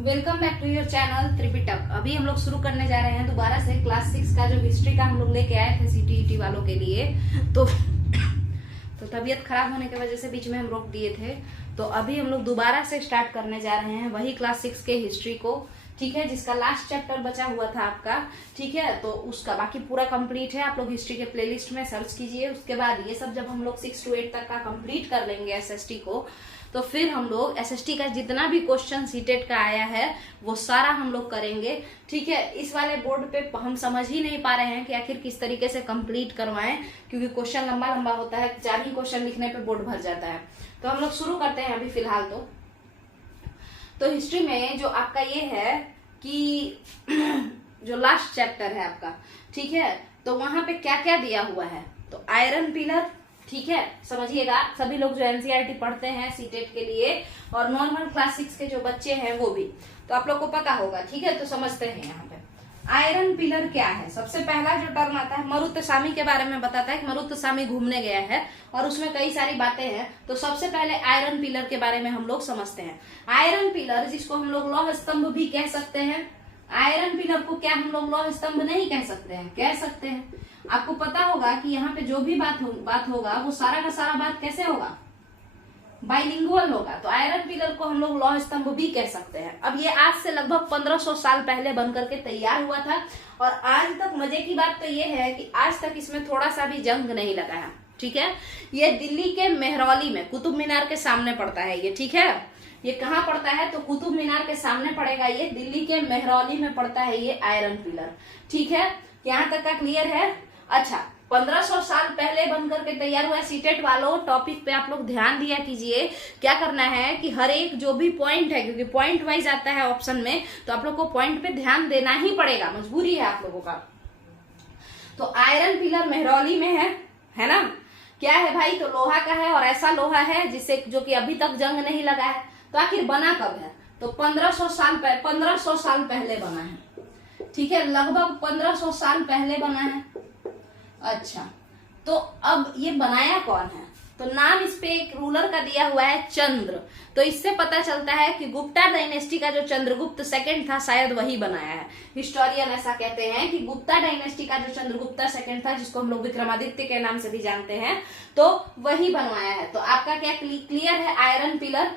Welcome back to your channel Tripitak. अभी हम लोग शुरू करने जा रहे हैं दोबारा से क्लास 6 का जो हिस्ट्री का हम लोग लेके आए थे सीटीईटी वालों के लिए। तो तबीयत खराब होने की वजह से बीच में हम रोक दिए थे। तो अभी हम लोग दोबारा से स्टार्ट करने जा रहे हैं वही क्लास 6 के हिस्ट्री को, ठीक है, जिसका लास्ट चैप्टर बचा हुआ था आपका, ठीक है। तो उसका बाकी पूरा कंप्लीट है, आप लोग हिस्ट्री के प्लेलिस्ट में सर्च कीजिए। उसके बाद ये सब जब हम लोग 6 to 8 तक का कंप्लीट कर लेंगे एसएसटी को, तो फिर हम लोग एसएसटी का जितना भी क्वेश्चन सीटेट का आया है वो सारा हम लोग करेंगे, ठीक है। इस वाले बोर्ड पे हम समझ ही नहीं पा रहे हैं कि आखिर किस तरीके से कंप्लीट करवाएं, क्योंकि क्वेश्चन लंबा लंबा होता है, 4 ही क्वेश्चन लिखने पे बोर्ड भर जाता है। तो हम लोग शुरू करते हैं अभी फिलहाल। तो हिस्ट्री में जो आपका ये है कि जो लास्ट चैप्टर है आपका, ठीक है, तो वहां पे क्या क्या दिया हुआ है। तो आयरन पिलर, ठीक है, समझिएगा सभी लोग जो एनसीईआरटी पढ़ते हैं सीटेट के लिए और नॉर्मल क्लास 6 के जो बच्चे हैं वो भी, तो आप लोग को पता होगा, ठीक है। तो समझते हैं यहाँ पे आयरन पिलर क्या है। सबसे पहला जो टर्म आता है मरुत्तस्वामी के बारे में बताता है कि मरुत्तस्वामी घूमने गया है और उसमें कई सारी बातें हैं। तो सबसे पहले आयरन पिलर के बारे में हम लोग समझते हैं। आयरन पिलर जिसको हम लोग लौह स्तंभ भी कह सकते हैं, आयरन पिलर को क्या हम लोग लौह स्तंभ नहीं कह सकते हैं? कह सकते हैं। आपको पता होगा कि यहाँ पे जो भी बात होगा वो सारा का सारा बात कैसे होगा, बाइलिंगुअल होगा। तो आयरन पिलर को हम लोग लौह स्तंभ भी कह सकते हैं। अब ये आज से लगभग 1500 साल पहले बनकर के तैयार हुआ था और आज तक मजे की बात तो ये है कि आज तक इसमें थोड़ा सा भी जंग नहीं लगा है, ठीक है। ये दिल्ली के मेहरौली में कुतुब मीनार के सामने पड़ता है ये, ठीक है। ये कहाँ पड़ता है? तो कुतुब मीनार के सामने पड़ेगा, ये दिल्ली के मेहरौली में पड़ता है ये आयरन पिलर, ठीक है। यहाँ तक का क्लियर है? अच्छा, 1500 साल पहले बनकर के तैयार हुआ। सीटेट वालों टॉपिक पे आप लोग ध्यान दिया कीजिए। क्या करना है कि हर एक जो भी पॉइंट है, क्योंकि पॉइंट वाइज आता है ऑप्शन में, तो आप लोग को पॉइंट पे ध्यान देना ही पड़ेगा, मजबूरी है आप लोगों का। तो आयरन पिलर मेहरौली में है ना। क्या है भाई? तो लोहा का है और ऐसा लोहा है जिससे जो कि अभी तक जंग नहीं लगा है। तो आखिर बना कब है? तो 1500 साल पहले बना है, ठीक है, लगभग 1500 साल पहले बना है। अच्छा, तो अब ये बनाया कौन है? तो नाम इस पे एक रूलर का दिया हुआ है चंद्र। तो इससे पता चलता है कि गुप्ता डायनेस्टी का जो चंद्रगुप्त सेकंड था शायद वही बनाया है। हिस्टोरियन ऐसा कहते हैं कि गुप्ता डायनेस्टी का जो चंद्रगुप्ता सेकंड था, जिसको हम लोग विक्रमादित्य के नाम से भी जानते हैं, तो वही बनवाया है। तो आपका क्या क्लियर है? Iron pillar.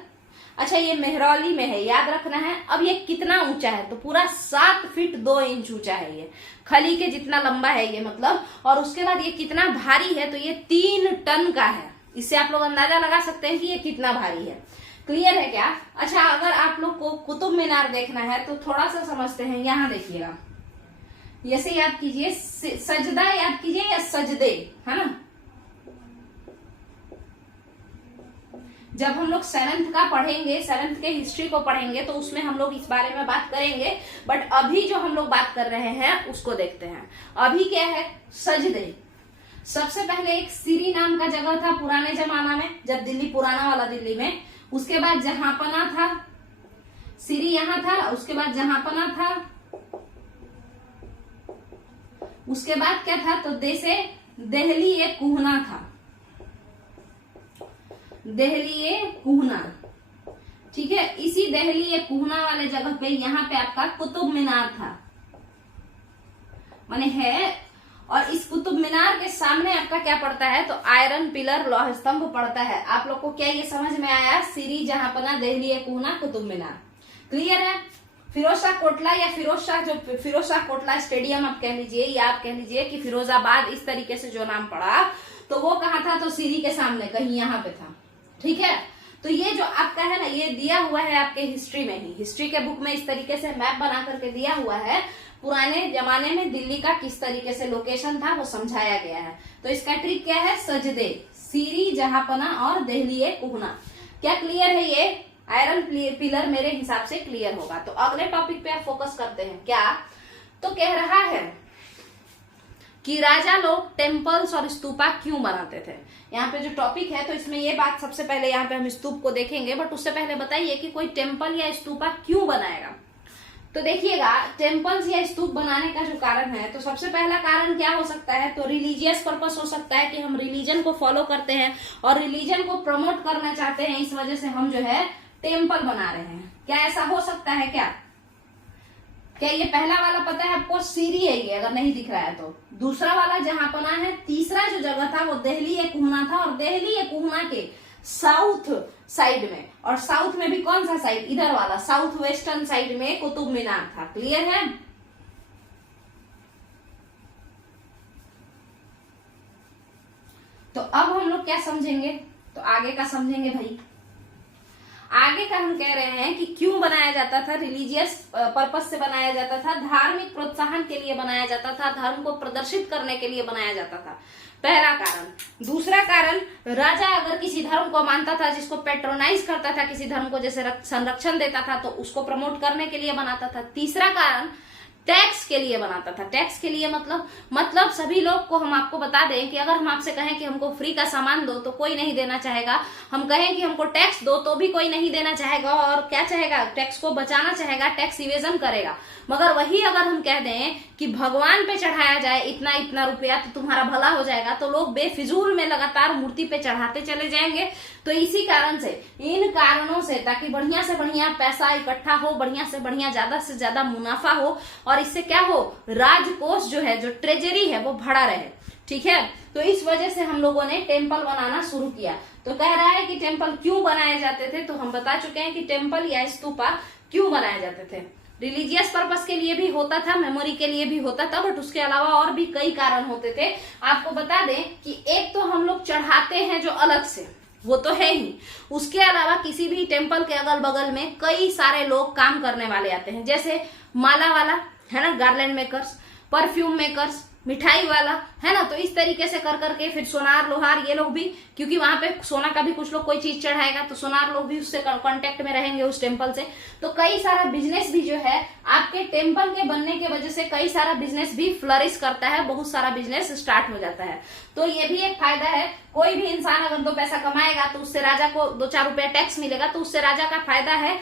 अच्छा, ये मेहरौली में है, याद रखना है। अब ये कितना ऊंचा है? तो पूरा 7 फीट 2 इंच ऊंचा है, ये खली के जितना लंबा है ये, मतलब। और उसके बाद ये कितना भारी है? तो ये 3 टन का है। इससे आप लोग अंदाजा लगा सकते हैं कि ये कितना भारी है। क्लियर है क्या? अच्छा, अगर आप लोग को कुतुब मीनार देखना है तो थोड़ा सा समझते हैं। यहाँ देखिएगा, ऐसे याद कीजिए, सजदा याद कीजिए या सजदे, है ना। जब हम लोग 7th का पढ़ेंगे, 7th के हिस्ट्री को पढ़ेंगे, तो उसमें हम लोग इस बारे में बात करेंगे। बट अभी जो हम लोग बात कर रहे हैं उसको देखते हैं। अभी क्या है? सजदे। सबसे पहले एक सीरी नाम का जगह था पुराने जमाना में, जब दिल्ली पुराना वाला दिल्ली में। उसके बाद जहांपना था, सीरी यहाँ था। उसके बाद जहांपना था। उसके बाद क्या था? तो देहली एक कुहना था, देहली ए कुहना, ठीक है। इसी देहली ए कुहना वाले जगह पे यहाँ पे आपका कुतुब मीनार था, माने है। और इस कुतुब मीनार के सामने आपका क्या पड़ता है? तो आयरन पिलर लौह स्तंभ पड़ता है। आप लोग को क्या ये समझ में आया? सीरी, जहांपना, देहली ए कुहना, कुतुब मीनार। क्लियर है? फिरोज शाह कोटला या फिरोज शाह कोटला स्टेडियम आप कह लीजिए, या आप कह लीजिए कि फिरोजाबाद, इस तरीके से जो नाम पड़ा, तो वो कहाँ था? तो सीरी के सामने कहीं यहाँ पे था, ठीक है। तो ये जो आपका है ना, ये दिया हुआ है आपके हिस्ट्री में ही, हिस्ट्री के बुक में इस तरीके से मैप बना करके दिया हुआ है। पुराने जमाने में दिल्ली का किस तरीके से लोकेशन था वो समझाया गया है। तो इसका ट्रिक क्या है? सजदे, सीरी, जहांपना और देहली ए कुहना। क्या क्लियर है? ये आयरन पिलर मेरे हिसाब से क्लियर होगा। तो अगले टॉपिक पे आप फोकस करते हैं। क्या? तो कह रहा है कि राजा लोग टेम्पल्स और स्तूपा क्यों बनाते थे। यहाँ पे जो टॉपिक है, तो इसमें ये बात सबसे पहले यहाँ पे हम स्तूप को देखेंगे, बट उससे पहले बताइए कि कोई टेम्पल या स्तूपा क्यों बनाएगा। तो देखिएगा, टेम्पल्स या स्तूप बनाने का जो कारण है, तो सबसे पहला कारण क्या हो सकता है? तो रिलीजियस पर्पस हो सकता है कि हम रिलीजन को फॉलो करते हैं और रिलीजन को प्रमोट करना चाहते हैं, इस वजह से हम जो है टेम्पल बना रहे हैं। क्या ऐसा हो सकता है क्या? क्या ये पहला वाला पता है आपको? सीरी है ये, अगर नहीं दिख रहा है तो। दूसरा वाला जहां बना है, तीसरा जो जगह था वो दिल्ली ए कुहना था, और दिल्ली ए कुहना के साउथ साइड में, और साउथ में भी कौन सा साइड? इधर वाला साउथ वेस्टर्न साइड में कुतुब मीनार था। क्लियर है? तो अब हम लोग क्या समझेंगे? तो आगे का समझेंगे भाई। आगे का हम कह रहे हैं कि क्यों बनाया जाता था, रिलीजियस पर्पस से बनाया जाता था, धार्मिक प्रोत्साहन के लिए बनाया जाता था, धर्म को प्रदर्शित करने के लिए बनाया जाता था, पहला कारण। दूसरा कारण, राजा अगर किसी धर्म को मानता था, जिसको पेट्रोनाइज करता था, किसी धर्म को जैसे संरक्षण देता था, तो उसको प्रमोट करने के लिए बनाता था। तीसरा कारण, टैक्स के लिए बनाता था। टैक्स के लिए मतलब सभी लोग को हम आपको बता दें कि अगर हम आपसे कहें कि हमको फ्री का सामान दो तो कोई नहीं देना चाहेगा, हम कहें कि हमको टैक्स दो तो भी कोई नहीं देना चाहेगा, और क्या चाहेगा? टैक्स को बचाना चाहेगा, टैक्स इवेजन करेगा। मगर वही अगर हम कह दें कि भगवान पे चढ़ाया जाए इतना इतना रुपया तो तुम्हारा भला हो जाएगा, तो लोग बेफिजूल में लगातार मूर्ति पे चढ़ाते चले जाएंगे। तो इसी कारण से, इन कारणों से, ताकि बढ़िया से बढ़िया पैसा इकट्ठा हो, बढ़िया से बढ़िया ज्यादा से ज्यादा मुनाफा हो, और इससे क्या हो, राजकोष जो है, जो ट्रेजरी है, वो भरा रहे। ठीक है? तो इस वजह से हम लोगों ने टेम्पल बनाना शुरू किया। तो कह रहा है कि टेम्पल क्यों बनाए जाते थे, तो हम बता चुके हैं कि टेम्पल या स्तूपा क्यों बनाए जाते थे। रिलीजियस पर्पस के लिए भी होता था, मेमोरी के लिए भी होता था, बट उसके अलावा और भी कई कारण होते थे। आपको बता दें कि एक तो हम लोग चढ़ाते हैं जो अलग से, वो तो है ही, उसके अलावा किसी भी टेम्पल के अगल बगल में कई सारे लोग काम करने वाले आते हैं, जैसे माला वाला है ना, गार्लैंड मेकर्स, परफ्यूम मेकर्स, मिठाई वाला है ना। तो इस तरीके से कर करके फिर सोनार लोहार, ये लोग भी, क्योंकि वहां पे सोना का भी कुछ लोग कोई चीज चढ़ाएगा, तो सोनार लोग भी उससे कांटेक्ट में रहेंगे उस टेम्पल से। तो कई सारा बिजनेस भी जो है आपके टेम्पल के बनने के वजह से, कई सारा बिजनेस भी फ्लरिश करता है, बहुत सारा बिजनेस स्टार्ट हो जाता है। तो ये भी एक फायदा है। कोई भी इंसान अगर 2 पैसा कमाएगा तो उससे राजा को 2-4 रुपया टैक्स मिलेगा, तो उससे राजा का फायदा है,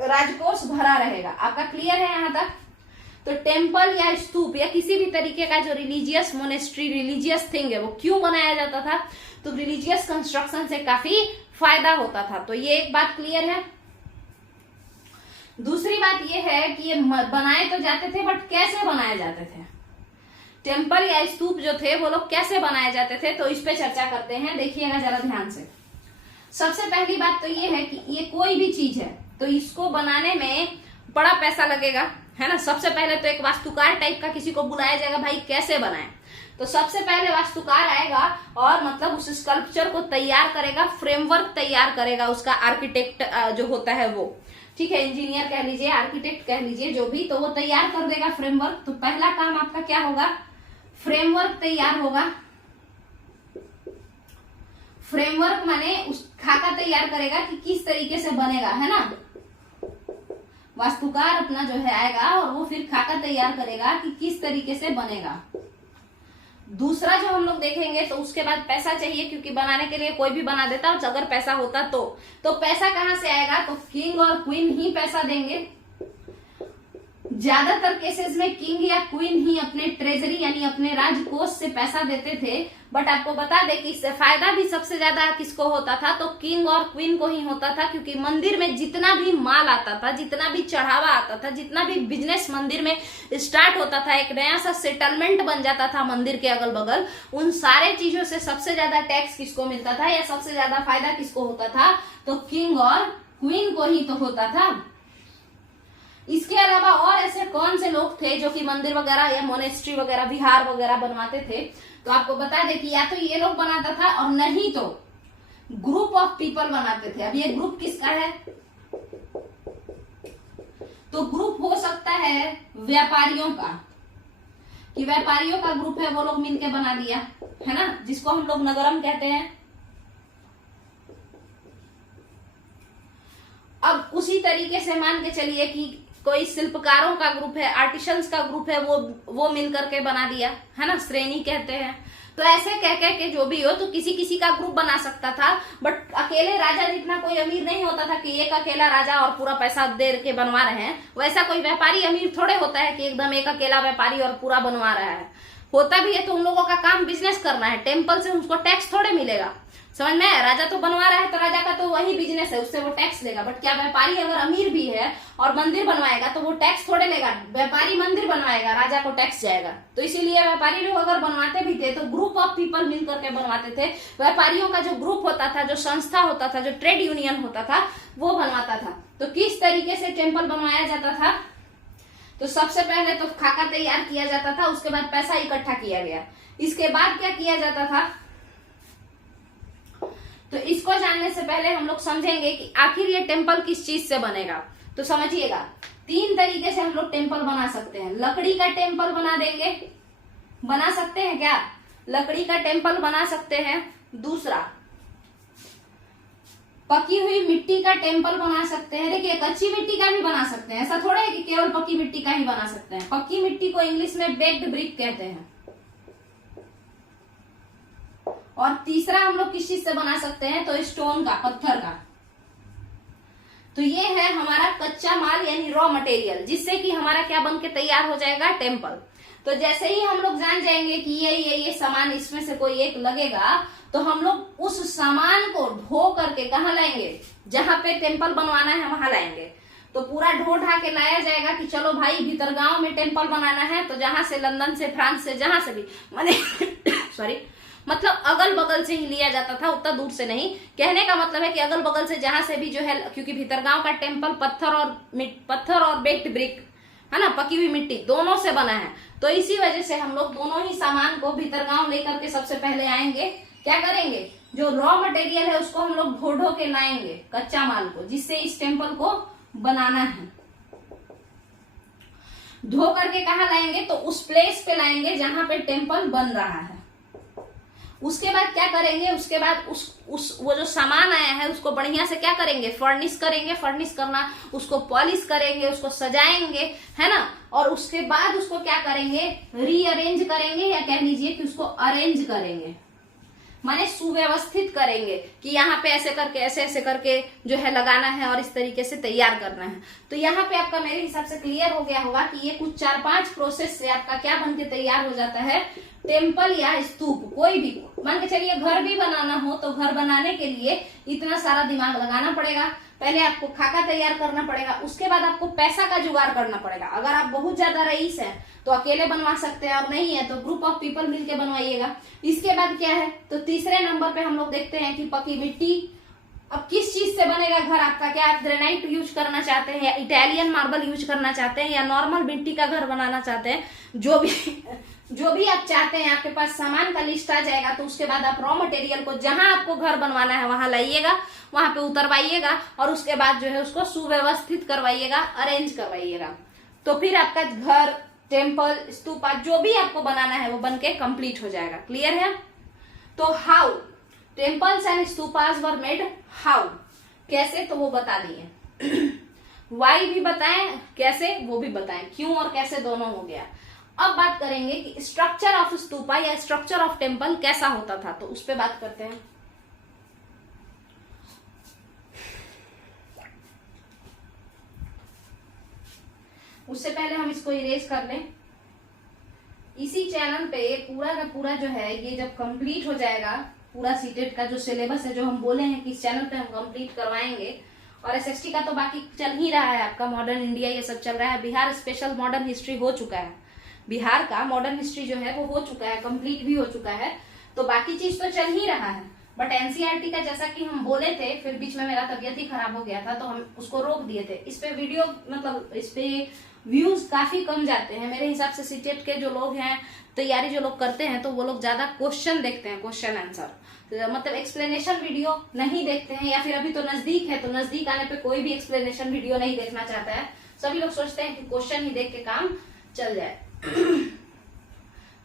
राजकोष भरा रहेगा। आपका क्लियर है यहाँ तक? तो टेम्पल या स्तूप या किसी भी तरीके का जो रिलीजियस मोनेस्ट्री, रिलीजियस थिंग है, वो क्यों बनाया जाता था? तो रिलीजियस कंस्ट्रक्शन से काफी फायदा होता था। तो ये एक बात क्लियर है। दूसरी बात ये है कि ये बनाए तो जाते थे, बट कैसे बनाए जाते थे? टेम्पल या स्तूप जो थे वो लोग कैसे बनाए जाते थे, तो इस पे चर्चा करते हैं। देखिएगा जरा ध्यान से। सबसे पहली बात तो ये है कि ये कोई भी चीज है तो इसको बनाने में बड़ा पैसा लगेगा, है ना। सबसे पहले तो एक वास्तुकार टाइप का किसी को बुलाया जाएगा, भाई कैसे बनाए। तो सबसे पहले वास्तुकार आएगा और मतलब उस स्कल्पचर को तैयार करेगा, फ्रेमवर्क तैयार करेगा, उसका आर्किटेक्ट जो होता है वो, ठीक है, इंजीनियर कह लीजिए, आर्किटेक्ट कह लीजिए, जो भी, तो वो तैयार कर देगा फ्रेमवर्क। तो पहला काम आपका क्या होगा? फ्रेमवर्क तैयार होगा। फ्रेमवर्क माने उस खाका तैयार करेगा कि किस तरीके से बनेगा, है ना। वास्तुकार अपना जो है आएगा और वो फिर खाका तैयार करेगा कि किस तरीके से बनेगा। दूसरा जो हम लोग देखेंगे, तो उसके बाद पैसा चाहिए, क्योंकि बनाने के लिए कोई भी बना देता, अगर पैसा होता तो पैसा कहाँ से आएगा? तो किंग और क्वीन ही पैसा देंगे। ज्यादातर केसेस में किंग या क्वीन ही अपने ट्रेजरी यानी अपने राजकोष से पैसा देते थे। बट आपको बता दें कि इससे फायदा भी सबसे ज्यादा किसको होता था? तो किंग और क्वीन को ही होता था, क्योंकि मंदिर में जितना भी माल आता था, जितना भी चढ़ावा आता था, जितना भी बिजनेस मंदिर में स्टार्ट होता था, एक नया सा सेटलमेंट बन जाता था मंदिर के अगल बगल, उन सारे चीजों से सबसे ज्यादा टैक्स किसको मिलता था या सबसे ज्यादा फायदा किसको होता था? तो किंग और क्वीन को ही तो होता था। इसके अलावा और ऐसे कौन से लोग थे जो कि मंदिर वगैरह या मोनेस्ट्री वगैरह, विहार वगैरह बनवाते थे? तो आपको बता दें कि या तो ये लोग बनाता था, और नहीं तो ग्रुप ऑफ पीपल बनाते थे। अब ये ग्रुप किसका है? तो ग्रुप हो सकता है व्यापारियों का, कि व्यापारियों का ग्रुप है, वो लोग मिलके बना दिया, है ना, जिसको हम लोग नगरम कहते हैं। अब उसी तरीके से मान के चलिए कि कोई शिल्पकारों का ग्रुप है, आर्टिशंस का ग्रुप है, वो मिल करके बना दिया, है ना, श्रेणी कहते हैं। तो ऐसे कह कह के जो भी हो, तो किसी किसी का ग्रुप बना सकता था। बट अकेले राजा जितना कोई अमीर नहीं होता था कि एक अकेला राजा और पूरा पैसा दे के बनवा रहे हैं, वैसा कोई व्यापारी अमीर थोड़े होता है कि एकदम एक अकेला व्यापारी और पूरा बनवा रहा है। होता भी है तो उन लोगों का काम बिजनेस करना है, टेम्पल से उनको टैक्स थोड़े मिलेगा। समझ में आया? राजा तो बनवा रहा है तो राजा का तो वही बिजनेस है, उससे वो टैक्स लेगा। बट क्या व्यापारी अगर अमीर भी है और मंदिर बनवाएगा तो वो टैक्स थोड़े लेगा, व्यापारी मंदिर बनवाएगा, राजा को टैक्स जाएगा। तो इसीलिए व्यापारी लोग अगर बनवाते भी थे तो ग्रुप ऑफ पीपल मिल करके बनवाते थे। व्यापारियों का जो ग्रुप होता था, जो संस्था होता था, जो ट्रेड यूनियन होता था, वो बनवाता था। तो किस तरीके से टेम्पल बनवाया जाता था? तो सबसे पहले तो खाका तैयार किया जाता था, उसके बाद पैसा इकट्ठा किया गया। इसके बाद क्या किया जाता था? तो इसको जानने से पहले हम लोग समझेंगे कि आखिर ये टेम्पल किस चीज से बनेगा। तो समझिएगा, 3 तरीके से हम लोग टेम्पल बना सकते हैं। लकड़ी का टेम्पल बना देंगे, बना सकते हैं क्या? लकड़ी का टेम्पल बना सकते हैं। दूसरा, पकी हुई मिट्टी का टेम्पल बना सकते हैं। देखिए, कच्ची मिट्टी का भी बना सकते हैं, ऐसा थोड़ा है कि केवल पक्की मिट्टी का ही बना सकते हैं। पक्की मिट्टी को इंग्लिश में बेक्ड ब्रिक कहते हैं। और तीसरा हम लोग किस चीज से बना सकते हैं? तो स्टोन का, पत्थर का। तो ये है हमारा कच्चा माल यानी रॉ मटेरियल, जिससे कि हमारा क्या बन के तैयार हो जाएगा? टेम्पल। तो जैसे ही हम लोग जान जाएंगे कि ये सामान इसमें से कोई एक लगेगा, तो हम लोग उस सामान को ढो करके कहाँ लाएंगे? जहां पे टेम्पल बनवाना है वहां लाएंगे। तो पूरा ढो ढा के लाया जाएगा कि चलो भाई भीतरगांव में टेम्पल बनाना है, तो जहां से, लंदन से, फ्रांस से, जहां से भी, माने सॉरी, मतलब अगल बगल से ही लिया जाता था, उतना दूर से नहीं। कहने का मतलब है कि अगल बगल से जहां से भी जो है, क्योंकि भीतरगांव का टेम्पल पत्थर और बेक्ड ब्रिक है ना, पकी हुई मिट्टी दोनों से बना है। तो इसी वजह से हम लोग दोनों ही सामान को भीतरगांव लेकर के सबसे पहले आएंगे। क्या करेंगे? जो रॉ मटेरियल है उसको हम लोग ढो ढो के लाएंगे, कच्चा माल को, जिससे इस टेम्पल को बनाना है। धो करके कहाँ लाएंगे? तो उस प्लेस पे लाएंगे जहां पे टेम्पल बन रहा है। उसके बाद क्या करेंगे? उसके बाद वो जो सामान आया है उसको बढ़िया से क्या करेंगे? फर्निश करेंगे। फर्निश करना, उसको पॉलिश करेंगे, उसको सजाएंगे, है ना। और उसके बाद उसको क्या करेंगे? रीअरेंज करेंगे, या कह लीजिए कि उसको अरेंज करेंगे, माने सुव्यवस्थित करेंगे कि यहाँ पे ऐसे करके, ऐसे ऐसे करके जो है लगाना है और इस तरीके से तैयार करना है। तो यहाँ पे आपका मेरे हिसाब से क्लियर हो गया होगा कि ये कुछ 4-5 प्रोसेस से आपका क्या बन के तैयार हो जाता है? टेम्पल या स्तूप। कोई भी, मान के चलिए घर भी बनाना हो तो घर बनाने के लिए इतना सारा दिमाग लगाना पड़ेगा। पहले आपको खाका तैयार करना पड़ेगा, उसके बाद आपको पैसा का जुगाड़ करना पड़ेगा। अगर आप बहुत ज्यादा रईस हैं तो अकेले बनवा सकते हैं, और नहीं है तो ग्रुप ऑफ पीपल मिलके बनवाइएगा। इसके बाद क्या है? तो तीसरे नंबर पे हम लोग देखते हैं कि पकी मिट्टी। अब किस चीज से बनेगा घर आपका? क्या आप ग्रेनाइट यूज करना चाहते हैं, या इटालियन मार्बल यूज करना चाहते हैं, या नॉर्मल मिट्टी का घर बनाना चाहते हैं? जो भी आप चाहते हैं, आपके पास सामान का लिस्ट आ जाएगा। तो उसके बाद आप रॉ मटेरियल को जहां आपको घर बनवाना है वहां लाइएगा, वहां पे उतरवाइएगा, और उसके बाद जो है उसको सुव्यवस्थित करवाइएगा, अरेंज करवाइएगा। तो फिर आपका घर, टेम्पल, स्तूपा, जो भी आपको बनाना है वो बनके कंप्लीट हो जाएगा। क्लियर है? तो how temples and stupas were made, how, कैसे, तो वो बता दिए। वाई भी बताएं, कैसे वो भी बताएं, क्यों और कैसे दोनों हो गया। अब बात करेंगे कि स्ट्रक्चर ऑफ स्तूपा या स्ट्रक्चर ऑफ टेम्पल कैसा होता था, तो उस पर बात करते हैं। उससे पहले हम इसको इरेज कर लें। इसी चैनल पे पूरा का पूरा जो है ये जब कंप्लीट हो जाएगा, पूरा सीटेट का जो सिलेबस है, जो हम बोले हैं कि इस चैनल पे हम कंप्लीट करवाएंगे, और एसएसटी का तो बाकी चल ही रहा है, आपका मॉडर्न इंडिया ये सब चल रहा है। बिहार स्पेशल मॉडर्न हिस्ट्री हो चुका है, बिहार का मॉडर्न हिस्ट्री जो है वो हो चुका है, कंप्लीट भी हो चुका है। तो बाकी चीज तो चल ही रहा है। बट एनसीईआरटी का जैसा कि हम बोले थे, फिर बीच में मेरा तबियत ही खराब हो गया था तो हम उसको रोक दिए थे। इस पे वीडियो, मतलब इस पे व्यूज काफी कम जाते हैं मेरे हिसाब से। सीटेट के जो लोग हैं, तैयारी जो लोग करते हैं, तो वो लोग ज्यादा क्वेश्चन देखते हैं, क्वेश्चन आंसर, मतलब एक्सप्लेनेशन वीडियो नहीं देखते हैं। या फिर अभी तो नजदीक है, तो नजदीक आने पे कोई भी एक्सप्लेनेशन वीडियो नहीं देखना चाहता है। सभी लोग सोचते हैं कि क्वेश्चन ही देख के काम चल जाए।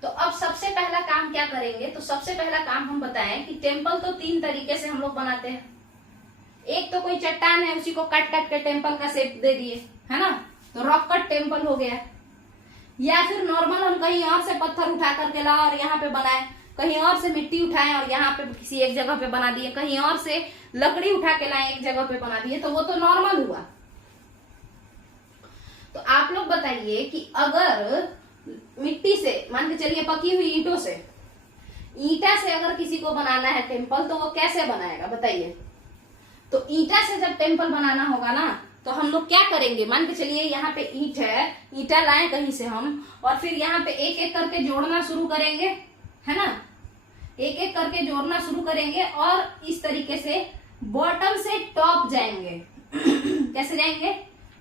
तो अब सबसे पहला काम क्या करेंगे? तो सबसे पहला काम हम बताएं कि टेम्पल तो 3 तरीके से हम लोग बनाते हैं। एक तो कोई चट्टान है, उसी को काट काट के टेम्पल का शेप दे दिए, है ना, तो रॉक कट टेम्पल हो गया। या फिर नॉर्मल हम कहीं और से पत्थर उठा करके ला और यहाँ पे बनाए, कहीं और से मिट्टी उठाए और यहाँ पे किसी एक जगह पे बना दिए, कहीं और से लकड़ी उठा के लाए एक जगह पे बना दिए, तो वो तो नॉर्मल हुआ। तो आप लोग बताइए कि अगर मिट्टी से, मान के चलिए पकी हुई ईंटों से, ईंटा से अगर किसी को बनाना है टेम्पल तो वो कैसे बनाएगा बताइए। तो ईंटा से जब टेम्पल बनाना होगा ना तो हम लोग क्या करेंगे, मान के चलिए यहाँ पे ईंट है, ईंटा लाए कहीं से हम, और फिर यहाँ पे एक एक करके जोड़ना शुरू करेंगे, है ना, एक एक करके जोड़ना शुरू करेंगे और इस तरीके से बॉटम से टॉप जाएंगे। कैसे जाएंगे,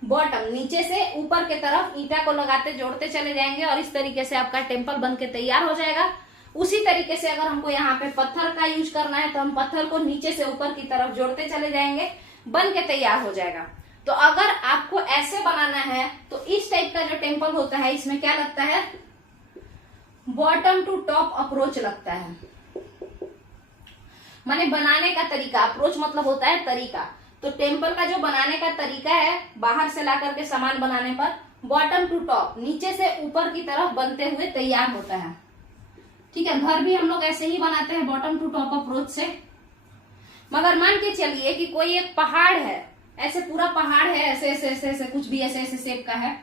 बॉटम, नीचे से ऊपर के तरफ ईंटा को लगाते जोड़ते चले जाएंगे और इस तरीके से आपका टेम्पल बन के तैयार हो जाएगा। उसी तरीके से अगर हमको यहाँ पे पत्थर का यूज करना है तो हम पत्थर को नीचे से ऊपर की तरफ जोड़ते चले जाएंगे, बन के तैयार हो जाएगा। तो अगर आपको ऐसे बनाना है तो इस टाइप का जो टेम्पल होता है इसमें क्या लगता है, बॉटम टू टॉप अप्रोच लगता है, माने बनाने का तरीका। अप्रोच मतलब होता है तरीका। तो टेम्पल का जो बनाने का तरीका है, बाहर से ला करके सामान बनाने पर बॉटम टू टॉप, नीचे से ऊपर की तरफ बनते हुए तैयार होता है। ठीक है, घर भी हम लोग ऐसे ही बनाते हैं बॉटम टू टॉप अप्रोच से। मगर मान के चलिए कि कोई एक पहाड़ है, ऐसे पूरा पहाड़ है, ऐसे ऐसे ऐसे ऐसे कुछ भी ऐसे ऐसे शेप का है,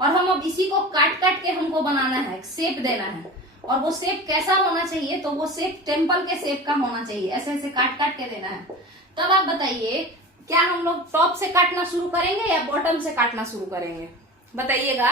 और हम अब इसी को काट काट के हमको बनाना है, शेप देना है। और वो शेप कैसा होना चाहिए, तो वो शेप टेम्पल के शेप का होना चाहिए, ऐसे ऐसे काट काट के देना है। तब आप बताइए क्या हम लोग टॉप से काटना शुरू करेंगे या बॉटम से काटना शुरू करेंगे, बताइएगा।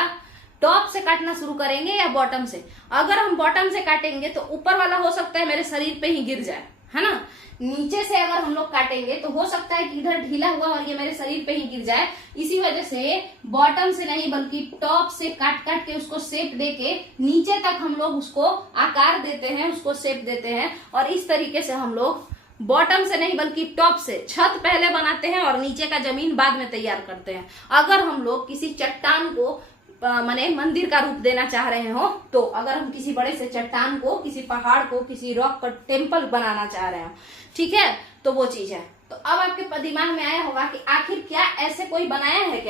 टॉप से काटना शुरू करेंगे या बॉटम से। अगर हम बॉटम से काटेंगे तो ऊपर वाला हो सकता है मेरे शरीर पे ही गिर जाए, है ना। नीचे से अगर हम लोग काटेंगे तो हो सकता है कि इधर ढीला हुआ और ये मेरे शरीर पे ही गिर जाए। इसी वजह से बॉटम से नहीं बल्कि टॉप से काट काट के उसको शेप देके नीचे तक हम लोग उसको आकार देते हैं, उसको शेप देते हैं। और इस तरीके से हम लोग बॉटम से नहीं बल्कि टॉप से छत पहले बनाते हैं और नीचे का जमीन बाद में तैयार करते हैं। अगर हम लोग किसी चट्टान को माने मंदिर का रूप देना चाह रहे हो, तो अगर हम किसी बड़े से चट्टान को, किसी पहाड़ को, किसी रॉक का टेम्पल बनाना चाह रहे हो, ठीक है, तो वो चीज है। तो अब आपके दिमाग में आया होगा कि आखिर क्या ऐसे कोई बनाया है,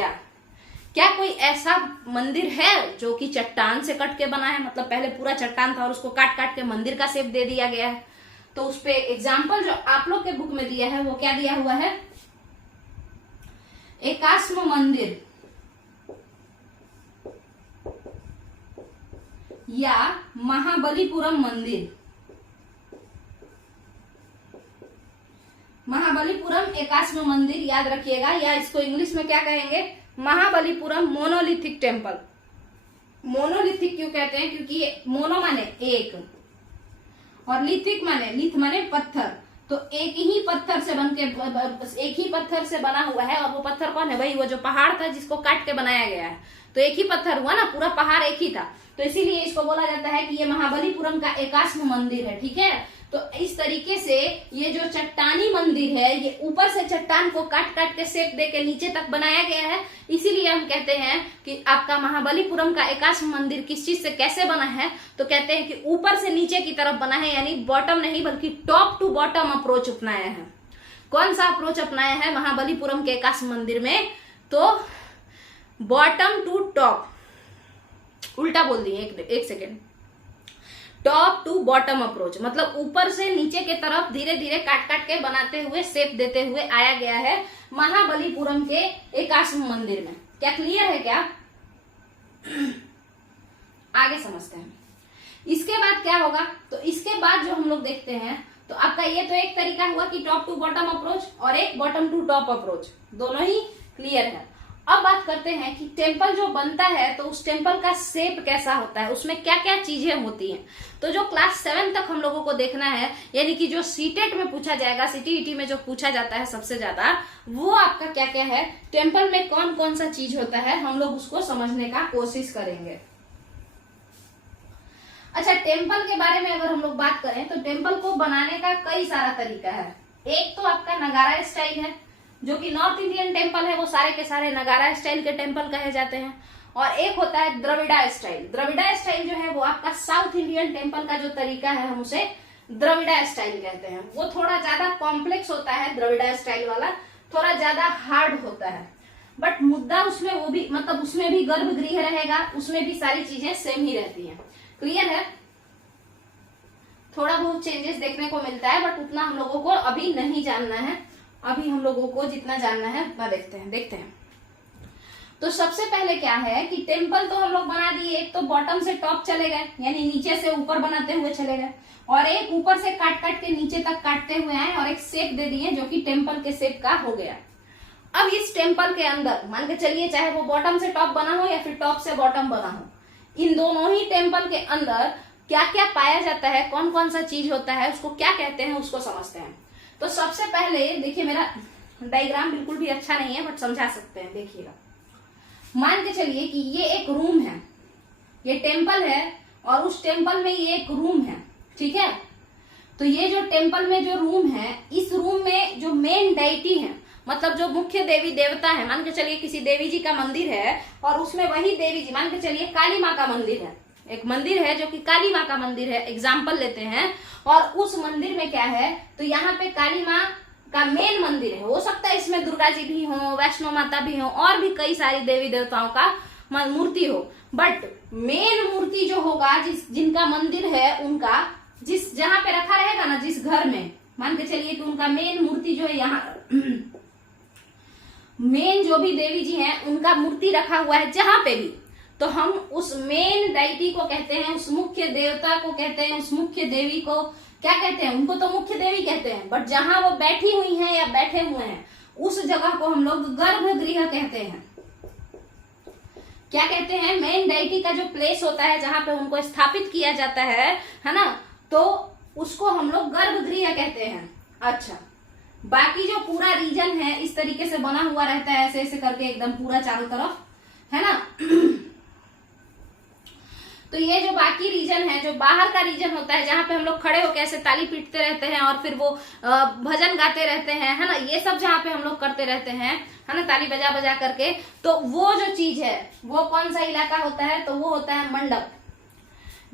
क्या कोई ऐसा मंदिर है जो कि चट्टान से कट के बना है, मतलब पहले पूरा चट्टान था और उसको काट काट के मंदिर का शेप दे दिया गया है। तो उस पे एग्जाम्पल जो आप लोग के बुक में दिया है वो क्या दिया हुआ है, एकाश्म मंदिर या महाबलीपुरम मंदिर। महाबलीपुरम एकाश्म मंदिर याद रखिएगा, या इसको इंग्लिश में क्या कहेंगे, महाबलीपुरम मोनोलिथिक टेम्पल। मोनोलिथिक क्यों कहते हैं, क्योंकि मोनो माने एक और लिथिक माने, लिथ माने पत्थर। तो एक ही पत्थर से बन के, एक ही पत्थर से बना हुआ है। और वो पत्थर कौन है, वही वो जो पहाड़ था जिसको काट के बनाया गया है। तो एक ही पत्थर हुआ ना, पूरा पहाड़ एक ही था, तो इसीलिए इसको बोला जाता है कि ये महाबलीपुरम का एकाश्म मंदिर है। ठीक है, तो इस तरीके से ये जो चट्टानी मंदिर है, ये ऊपर से चट्टान को काट काट के शेप दे के नीचे तक बनाया गया है। इसीलिए हम कहते हैं कि आपका महाबलीपुरम का एकाश्म मंदिर किस चीज से कैसे बना है, तो कहते हैं कि ऊपर से नीचे की तरफ बना है, यानी बॉटम नहीं बल्कि टॉप टू बॉटम अप्रोच अपनाया है। कौन सा अप्रोच अपनाया है महाबलीपुरम के एकाश्म मंदिर में, तो बॉटम टू टॉप, उल्टा बोल दिए, एक second, top to bottom approach, मतलब ऊपर से नीचे के तरफ धीरे धीरे काट काट के बनाते हुए शेप देते हुए आया गया है महाबलीपुरम के एकाश्म मंदिर में। क्या क्लियर है क्या, आगे समझते हैं। इसके बाद क्या होगा, तो इसके बाद जो हम लोग देखते हैं, तो आपका ये तो एक तरीका हुआ कि टॉप टू बॉटम अप्रोच, और एक बॉटम टू टॉप अप्रोच, दोनों ही क्लियर है। अब बात करते हैं कि टेम्पल जो बनता है तो उस टेम्पल का शेप कैसा होता है, उसमें क्या क्या चीजें होती हैं। तो जो क्लास 7 तक हम लोगों को देखना है, यानी कि जो सीटेट में पूछा जाएगा, सीटीईटी में जो पूछा जाता है सबसे ज्यादा, वो आपका क्या क्या है, टेम्पल में कौन कौन सा चीज होता है, हम लोग उसको समझने का कोशिश करेंगे। अच्छा, टेम्पल के बारे में अगर हम लोग बात करें तो टेम्पल को बनाने का कई सारा तरीका है। एक तो आपका नगारा स्टाइल है, जो कि नॉर्थ इंडियन टेम्पल है, वो सारे के सारे नगारा स्टाइल के टेम्पल कहे जाते हैं। और एक होता है द्रविड़ा स्टाइल। द्रविड़ा स्टाइल जो है वो आपका साउथ इंडियन टेम्पल का जो तरीका है, हम उसे द्रविड़ा स्टाइल कहते हैं। वो थोड़ा ज्यादा कॉम्प्लेक्स होता है, द्रविड़ा स्टाइल वाला थोड़ा ज्यादा हार्ड होता है, बट मुद्दा उसमें वो भी, मतलब उसमें भी गर्भगृह रहेगा, उसमें भी सारी चीजें सेम ही रहती हैं। क्लियर है, थोड़ा बहुत चेंजेस देखने को मिलता है, बट उतना हम लोगों को अभी नहीं जानना है। अभी हम लोगों को जितना जानना है उतना देखते हैं। तो सबसे पहले क्या है कि टेम्पल तो हम लोग बना दिए, एक तो बॉटम से टॉप चले गए यानी नीचे से ऊपर बनाते हुए चले गए, और एक ऊपर से काट काट के नीचे तक काटते हुए आए और एक शेप दे दिए जो कि टेम्पल के शेप का हो गया। अब इस टेम्पल के अंदर मान के चलिए चाहे वो बॉटम से टॉप बना हो या फिर टॉप से बॉटम बना हो, इन दोनों ही टेम्पल के अंदर क्या क्या पाया जाता है, कौन कौन सा चीज होता है, उसको क्या कहते हैं, उसको समझते हैं। तो सबसे पहले देखिए, मेरा डायग्राम बिल्कुल भी अच्छा नहीं है बट समझा सकते हैं, देखिएगा। मान के चलिए कि ये एक रूम है, ये टेम्पल है और उस टेम्पल में ये एक रूम है, ठीक है। तो ये जो टेम्पल में जो रूम है, इस रूम में जो मेन डाइटी है, मतलब जो मुख्य देवी देवता है, मान के चलिए किसी देवी जी का मंदिर है और उसमें वही देवी जी, मान के चलिए काली माँ का मंदिर है, एक मंदिर है जो कि काली माँ का मंदिर है, एग्जाम्पल लेते हैं, और उस मंदिर में क्या है, तो यहाँ पे काली माँ का मेन मंदिर है। हो सकता है इसमें दुर्गा जी भी हो, वैष्णो माता भी हो, और भी कई सारी देवी देवताओं का मूर्ति हो, बट मेन मूर्ति जो होगा, जिनका मंदिर है उनका, जहां पे रखा रहेगा ना, जिस घर में, मान के चलिए कि उनका मेन मूर्ति जो है, यहाँ मेन जो भी देवी जी हैं उनका मूर्ति रखा हुआ है जहां पे भी, तो हम उस मेन डाइटी को कहते हैं, उस मुख्य देवता को कहते हैं, उस मुख्य देवी को क्या कहते हैं, उनको तो मुख्य देवी कहते हैं, बट जहां वो बैठी हुई हैं या बैठे हुए हैं उस जगह को हम लोग गर्भगृह कहते हैं। क्या कहते हैं, मेन डाइटी का जो प्लेस होता है जहां पे उनको स्थापित किया जाता है ना, तो उसको हम लोग गर्भगृह कहते हैं। अच्छा, बाकी जो पूरा रीजन है इस तरीके से बना हुआ रहता है, ऐसे ऐसे करके एकदम पूरा चारों तरफ, है ना। तो ये जो बाकी रीजन है, जो बाहर का रीजन होता है, जहां पे हम लोग खड़े होकर ऐसे ताली पीटते रहते हैं और फिर वो भजन गाते रहते हैं, है ना, ये सब जहां पे हम लोग करते रहते हैं, है ना, ताली बजा बजा करके, तो वो जो चीज है वो कौन सा इलाका होता है, तो वो होता है मंडप,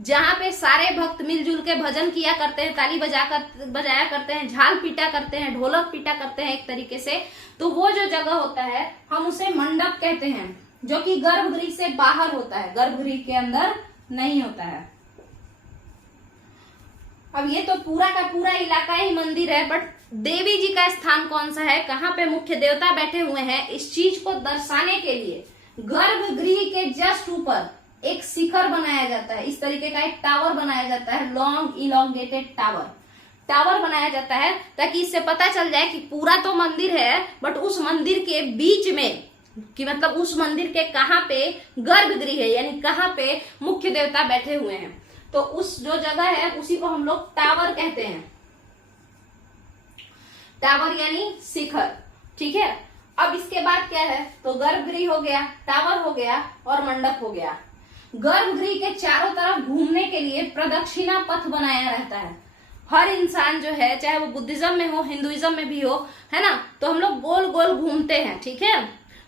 जहां पे सारे भक्त मिलजुल के भजन किया करते हैं, ताली बजाया करते हैं, झाल पीटा करते हैं, ढोलक पीटा करते हैं एक तरीके से। तो वो जो जगह होता है हम उसे मंडप कहते हैं, जो कि गर्भगृह से बाहर होता है, गर्भगृह के अंदर नहीं होता है। अब ये तो पूरा का पूरा इलाका ही मंदिर है, बट देवी जी का स्थान कौन सा है, कहाँ पे मुख्य देवता बैठे हुए हैं, इस चीज को दर्शाने के लिए गर्भगृह के जस्ट ऊपर एक शिखर बनाया जाता है, इस तरीके का एक टावर बनाया जाता है, लॉन्ग इलोंगेटेड टावर बनाया जाता है, ताकि इससे पता चल जाए कि पूरा तो मंदिर है बट उस मंदिर के बीच में, कि मतलब उस मंदिर के कहाँ पे गर्भगृह है, यानी कहाँ पे मुख्य देवता बैठे हुए हैं। तो उस जो जगह है उसी को हम लोग टावर कहते हैं, टावर यानी शिखर, ठीक है। अब इसके बाद क्या है, तो गर्भगृह हो गया, टावर हो गया और मंडप हो गया। गर्भगृह के चारों तरफ घूमने के लिए प्रदक्षिणा पथ बनाया रहता है। हर इंसान जो है, चाहे वो बुद्धिज्म में हो, हिंदुइज्म में भी हो, है ना, तो हम लोग गोल गोल घूमते हैं, ठीक है,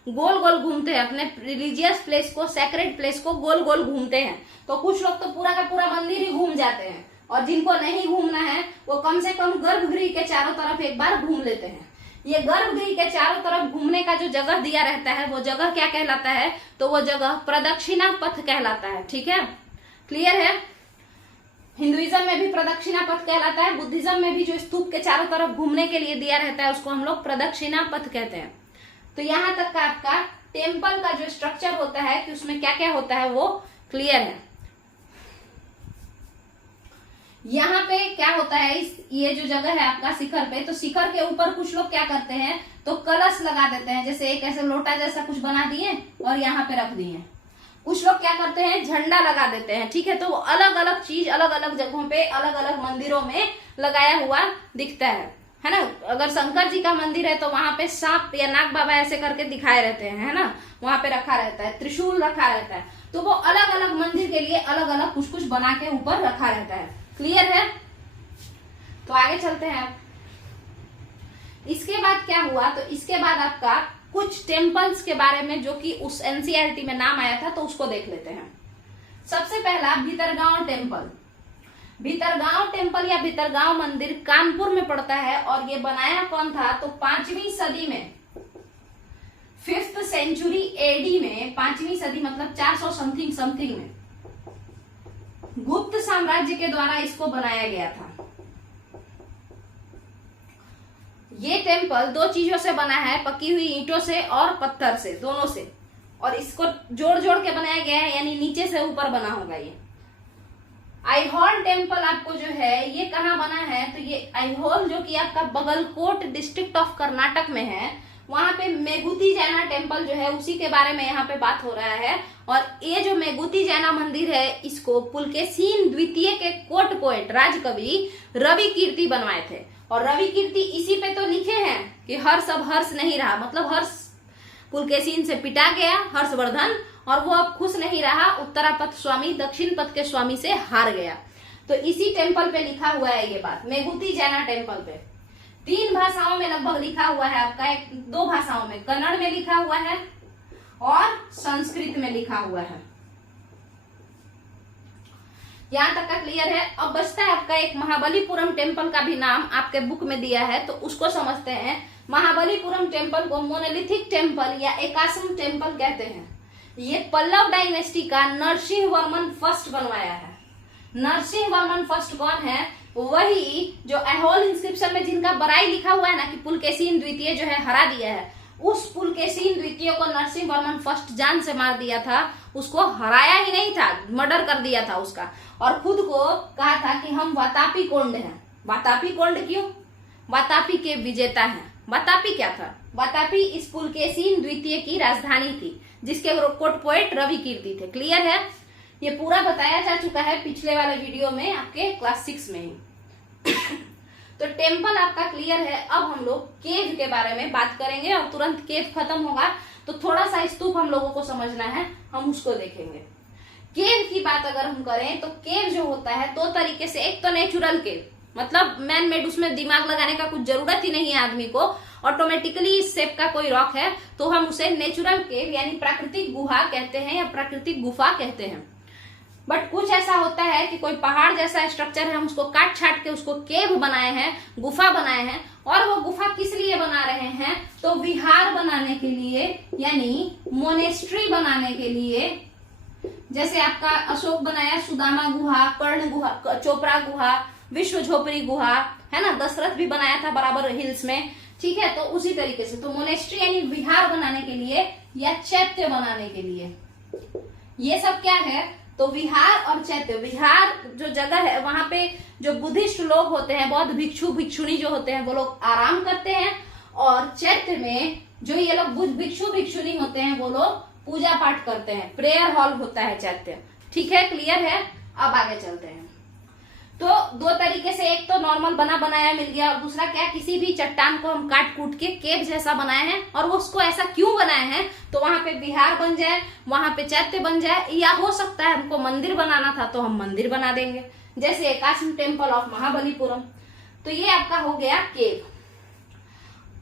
गोल गोल घूमते हैं, अपने रिलीजियस प्लेस को, सैक्रेड प्लेस को गोल गोल घूमते हैं। तो कुछ लोग तो पूरा का पूरा मंदिर ही घूम जाते हैं, और जिनको नहीं घूमना है वो कम से कम गर्भगृह के चारों तरफ एक बार घूम लेते हैं। ये गर्भगृह के चारों तरफ घूमने का जो जगह दिया रहता है वो जगह क्या कहलाता है, तो वो जगह प्रदक्षिणा पथ कहलाता है, ठीक है, क्लियर है। हिंदुइज्म में भी प्रदक्षिणा पथ कहलाता है, बुद्धिज्म में भी जो स्तूप के चारों तरफ घूमने के लिए दिया रहता है उसको हम लोग प्रदक्षिणा पथ कहते हैं। तो यहाँ तक का आपका टेम्पल का जो स्ट्रक्चर होता है कि उसमें क्या क्या होता है वो क्लियर है। यहाँ पे क्या होता है, ये जो जगह है आपका शिखर पे, तो शिखर के ऊपर कुछ लोग क्या करते हैं, तो कलश लगा देते हैं, जैसे एक ऐसे लोटा जैसा कुछ बना दिए और यहाँ पे रख दिए। कुछ लोग क्या करते हैं, झंडा लगा देते हैं, ठीक है। तो वो अलग अलग चीज अलग अलग जगहों पे, अलग अलग मंदिरों में लगाया हुआ दिखता है ना। अगर शंकर जी का मंदिर है तो वहां पे सांप या नाग बाबा ऐसे करके दिखाए रहते हैं, है ना, वहां पे रखा रहता है, त्रिशूल रखा रहता है। तो वो अलग अलग मंदिर के लिए अलग अलग कुछ कुछ बना के ऊपर रखा रहता है, क्लियर है। तो आगे चलते हैं। इसके बाद क्या हुआ, तो इसके बाद आपका कुछ टेम्पल्स के बारे में जो कि उस एनसीईआरटी में नाम आया था, तो उसको देख लेते हैं। सबसे पहला भितरगांव टेम्पल। भितरगांव टेम्पल या भितरगांव मंदिर कानपुर में पड़ता है, और ये बनाया कौन था, तो 5वीं सदी में, 5th सेंचुरी एडी में, 5वीं सदी मतलब 400 समथिंग में गुप्त साम्राज्य के द्वारा इसको बनाया गया था। ये टेम्पल 2 चीजों से बना है, पकी हुई ईंटों से और पत्थर से, दोनों से। और इसको जोड़ जोड़ के बनाया गया है, यानी नीचे से ऊपर बना होगा। ये आईहोल टेम्पल आपको जो है ये कहाँ बना है, तो ये आईहोल जो कि आपका बगलकोट डिस्ट्रिक्ट ऑफ कर्नाटक में है, वहां पे मेगुती जैना टेम्पल जो है उसी के बारे में यहाँ पे बात हो रहा है। और ये जो मेगुती जैना मंदिर है इसको पुलकेशिन द्वितीय के कोट पोएट राजकवि रवि कीर्ति बनवाए थे। और रवि कीर्ति इसी पे तो लिखे हैं कि हर्ष अब हर्ष नहीं रहा, मतलब हर्ष पुलकेशिन से पिटा गया हर्षवर्धन, और वो अब खुश नहीं रहा, उत्तरापथ स्वामी दक्षिण पथ के स्वामी से हार गया। तो इसी टेम्पल पे लिखा हुआ है ये बात, मेगुती जैना टेम्पल पे। 3 भाषाओं में लगभग लिखा हुआ है आपका, 2 भाषाओं में, कन्नड़ में लिखा हुआ है और संस्कृत में लिखा हुआ है। यहां तक का क्लियर है। अब बचता है आपका एक महाबलीपुरम टेम्पल का भी नाम आपके बुक में दिया है, तो उसको समझते हैं। महाबलीपुरम टेम्पल को मोनोलिथिक टेम्पल या एकाश्म टेम्पल कहते हैं। ये पल्लव डायनेस्टी का नरसिंह वर्मन फर्स्ट बनवाया है। नरसिंह वर्मन फर्स्ट कौन है, वही जो ऐहोल इंस्क्रिप्शन में जिनका बड़ाई लिखा हुआ है ना कि पुलकेशिन द्वितीय जो है हरा दिया है, उस पुलकेशिन द्वितीय को नरसिंह वर्मन फर्स्ट जान से मार दिया था। उसको हराया ही नहीं था, मर्डर कर दिया था उसका, और खुद को कहा था कि हम वातापी कोंड हैं। वातापी कोंड क्यों, वातापी के विजेता हैं। वातापी क्या था, वातापी इस पुलकेशिन द्वितीय की राजधानी थी, जिसके कोट पोएट रवि कीर्ति थे। क्लियर है, ये पूरा बताया जा चुका है पिछले वाले वीडियो में आपके क्लास 6 में ही। तो टेम्पल आपका क्लियर है। अब हम लोग केव के बारे में बात करेंगे, और तुरंत केव खत्म होगा तो थोड़ा सा स्तूप हम लोगों को समझना है, हम उसको देखेंगे। केव की बात अगर हम करें तो केव जो होता है 2 तरीके से, एक तो नेचुरल केव, मतलब मैन मेड, उसमें दिमाग लगाने का कुछ जरूरत ही नहीं है आदमी को, ऑटोमेटिकली इस शेप का कोई रॉक है तो हम उसे नेचुरल केव यानी प्राकृतिक गुहा कहते हैं या प्राकृतिक गुफा कहते हैं। बट कुछ ऐसा होता है कि कोई पहाड़ जैसा स्ट्रक्चर है, हम उसको काट छाट के उसको केव बनाए हैं, गुफा बनाए हैं। और वो गुफा किस लिए बना रहे हैं, तो विहार बनाने के लिए, यानी मोनेस्ट्री बनाने के लिए। जैसे आपका अशोक बनाया सुदामा गुहा, कर्ण गुहा, चोपड़ा गुहा, विश्व झोपड़ी गुहा, है ना, दशरथ भी बनाया था बराबर हिल्स में, ठीक है। तो उसी तरीके से तो मोनेस्ट्री यानी विहार बनाने के लिए या चैत्य बनाने के लिए, ये सब क्या है, तो विहार और चैत्य। विहार जो जगह है वहां पे जो बुद्धिस्ट लोग होते हैं, बौद्ध भिक्षु भिक्षुणी जो होते हैं, वो लोग आराम करते हैं। और चैत्य में जो ये लोग भिक्षु भिक्षुणी होते हैं, वो लोग पूजा पाठ करते हैं, प्रेयर हॉल होता है चैत्य। ठीक है, क्लियर है। अब आगे चलते हैं। तो 2 तरीके से, एक तो नॉर्मल बना बनाया मिल गया, और दूसरा क्या, किसी भी चट्टान को हम काट कूट के केव जैसा बनाए हैं। और वो उसको ऐसा क्यों बनाए हैं, तो वहां पे विहार बन जाए, वहां पे चैत्य बन जाए, या हो सकता है हमको मंदिर बनाना था तो हम मंदिर बना देंगे, जैसे एकाश्म टेम्पल ऑफ महाबलीपुरम। तो ये आपका हो गया केव।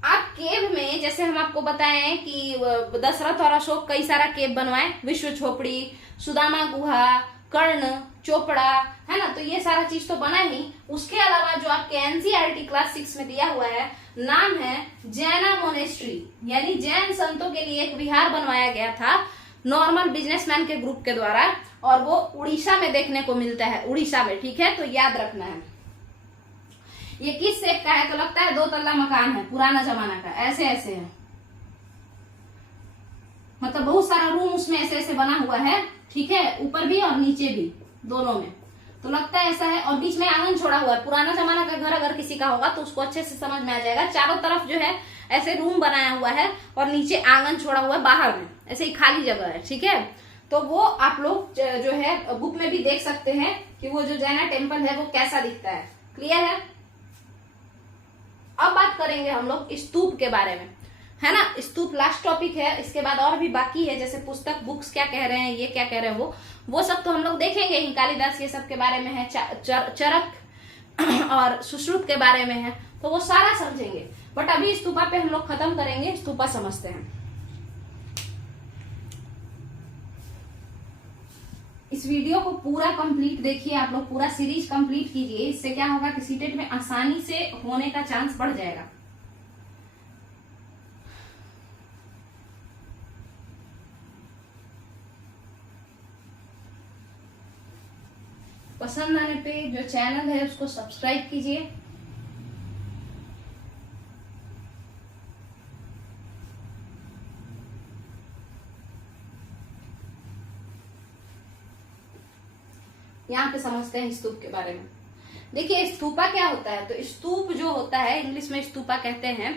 आप केव में जैसे हम आपको बताएं कि दशरथ और अशोक कई सारा केव बनवाए, विश्व झोपड़ी, सुदामा गुहा, कर्ण, चोपड़ा, है ना, तो ये सारा चीज तो बना ही। उसके अलावा जो आपके एनसीईआरटी क्लास 6 में दिया हुआ है, नाम है जैना मोनेस्ट्री, यानी जैन संतों के लिए एक विहार बनवाया गया था नॉर्मल बिजनेसमैन के ग्रुप के द्वारा, और वो उड़ीसा में देखने को मिलता है, उड़ीसा में। ठीक है, तो याद रखना है। ये किस शेप का है, तो लगता है 2 तल्ला मकान है, पुराना जमाना का, ऐसे ऐसे है, मतलब बहुत सारा रूम उसमें ऐसे ऐसे बना हुआ है। ठीक है, ऊपर भी और नीचे भी, दोनों में, तो लगता है ऐसा है। और बीच में आंगन छोड़ा हुआ है। पुराना जमाना का घर अगर किसी का होगा तो उसको अच्छे से समझ में आ जाएगा। चारों तरफ जो है ऐसे रूम बनाया हुआ है और नीचे आंगन छोड़ा हुआ है, बाहर में ऐसे ही खाली जगह है। ठीक है, तो वो आप लोग जो है बुक में भी देख सकते हैं कि वो जो जैना टेम्पल है वो कैसा दिखता है। क्लियर है। अब बात करेंगे हम लोग स्तूप के बारे में, है ना। स्तूप लास्ट टॉपिक है, इसके बाद और भी बाकी है, जैसे पुस्तक बुक्स क्या कह रहे हैं, ये क्या कह रहे हैं, वो सब तो हम लोग देखेंगे ही। कालिदास ये सब के बारे में है, चरक और सुश्रुत के बारे में है, तो वो सारा समझेंगे। बट अभी स्तूपा पे हम लोग खत्म करेंगे, स्तूपा समझते हैं। इस वीडियो को पूरा कंप्लीट देखिए, आप लोग पूरा सीरीज कंप्लीट कीजिए। इससे क्या होगा कि सीटेट में आसानी से होने का चांस बढ़ जाएगा। पसंद आने पे जो चैनल है उसको सब्सक्राइब कीजिए। यहाँ पे समझते हैं स्तूप के बारे में। देखिए स्तूपा क्या होता है, तो स्तूप जो होता है इंग्लिश में स्तूपा कहते हैं,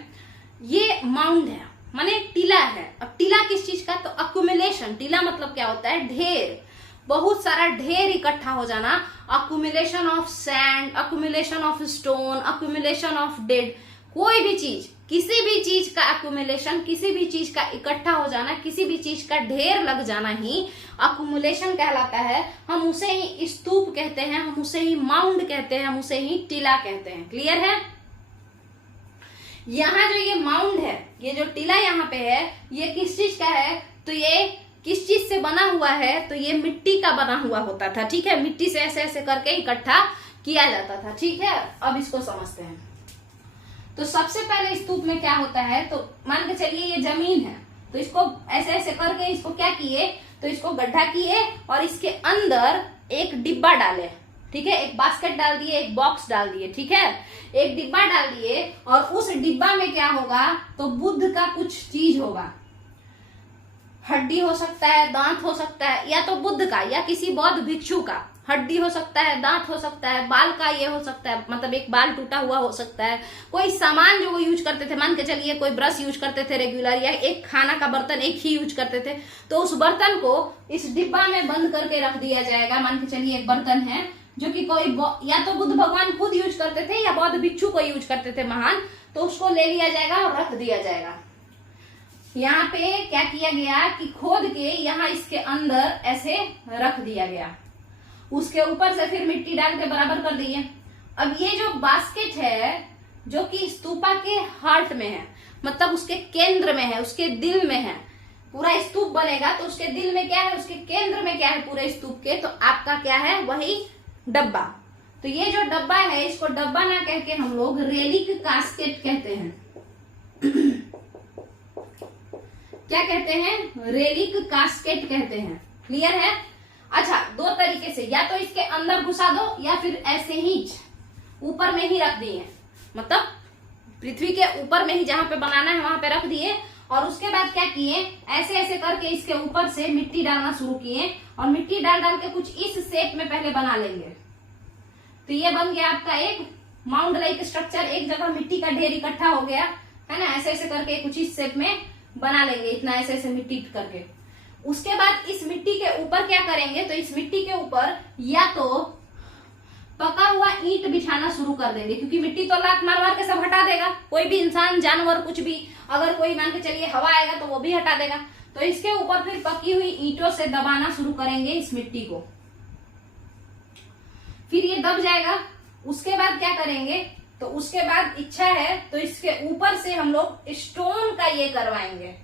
ये माउंड है, माने टीला है। अब टीला किस चीज का, तो अक्यूमुलेशन। टीला मतलब क्या होता है, ढेर, बहुत सारा ढेर इकट्ठा हो जाना, accumulation of sand, accumulation of stone, accumulation of dead, कोई भी चीज, किसी भी चीज का अक्यूमुलेशन, किसी भी चीज का इकट्ठा हो जाना, किसी भी चीज का ढेर लग जाना ही अक्यूमुलेशन कहलाता है। हम उसे ही स्तूप कहते हैं, हम उसे ही माउंड कहते हैं, हम उसे ही टीला कहते हैं। क्लियर है। यहाँ जो ये माउंड है, ये जो टीला यहाँ पे है, ये किस चीज का है, तो ये किस चीज से बना हुआ है, तो ये मिट्टी का बना हुआ होता था। ठीक है, मिट्टी से ऐसे ऐसे करके इकट्ठा किया जाता था। ठीक है, अब इसको समझते हैं। तो सबसे पहले स्तूप में क्या होता है, तो मान के चलिए ये जमीन है, तो इसको ऐसे ऐसे करके इसको क्या किए, तो इसको गड्ढा किए और इसके अंदर एक डिब्बा डाले। ठीक है, एक बास्केट डाल दिए, एक बॉक्स डाल दिए। ठीक है, एक डिब्बा डाल दिए और उस डिब्बा में क्या होगा, तो बुद्ध का कुछ चीज होगा, हड्डी हो सकता है, दांत हो सकता है, या तो बुद्ध का या किसी बौद्ध भिक्षु का हड्डी हो सकता है, दांत हो सकता है, बाल का ये हो सकता है, मतलब एक बाल टूटा हुआ हो सकता है, कोई सामान जो वो यूज करते थे, मान के चलिए कोई ब्रश यूज करते थे रेगुलर, या एक खाना का बर्तन एक ही यूज करते थे, तो उस बर्तन को इस डिब्बा में बंद करके रख दिया जाएगा। मान के चलिए एक बर्तन है जो कि कोई या तो बुद्ध भगवान खुद यूज करते थे या बौद्ध भिक्षु को यूज करते थे महान, तो उसको ले लिया जाएगा और रख दिया जाएगा। यहाँ पे क्या किया गया कि खोद के यहाँ इसके अंदर ऐसे रख दिया गया, उसके ऊपर से फिर मिट्टी डाल के बराबर कर दिए। अब ये जो बास्केट है जो कि स्तूपा के हार्ट में है, मतलब उसके केंद्र में है, उसके दिल में है, पूरा स्तूप बनेगा तो उसके दिल में क्या है, उसके केंद्र में क्या है पूरे स्तूप के, तो आपका क्या है, वही डब्बा। तो ये जो डब्बा है, इसको डब्बा ना कह के हम लोग रेलिक कास्केट कहते हैं। क्या कहते हैं, रेलिक कास्केट कहते हैं। क्लियर है। अच्छा, दो तरीके से, या तो इसके अंदर घुसा दो या फिर ऐसे ही ऊपर में ही रख दिए, मतलब पृथ्वी के ऊपर में ही जहां पे बनाना है वहां पे रख दिए, और उसके बाद क्या किए, ऐसे ऐसे करके इसके ऊपर से मिट्टी डालना शुरू किए, और मिट्टी डाल डाल के कुछ इस शेप में पहले बना लेंगे। तो ये बन गया आपका एक माउंड लाइक स्ट्रक्चर, एक जगह मिट्टी का ढेर इकट्ठा हो गया है ना, ऐसे ऐसे करके कुछ इस शेप में बना लेंगे, इतना ऐसे ऐसे मिट्टी करके। उसके बाद इस मिट्टी के ऊपर क्या करेंगे, तो इस मिट्टी के ऊपर या तो पका हुआ ईंट बिछाना शुरू कर देंगे, क्योंकि मिट्टी तो लात मार मार के सब हटा देगा, कोई भी इंसान जानवर कुछ भी, अगर कोई मान के चलिए हवा आएगा तो वो भी हटा देगा। तो इसके ऊपर फिर पकी हुई ईंटों से दबाना शुरू करेंगे इस मिट्टी को, फिर ये दब जाएगा। उसके बाद क्या करेंगे, तो उसके बाद इच्छा है तो इसके ऊपर से हम लोग स्टोन का ये करवाएंगे।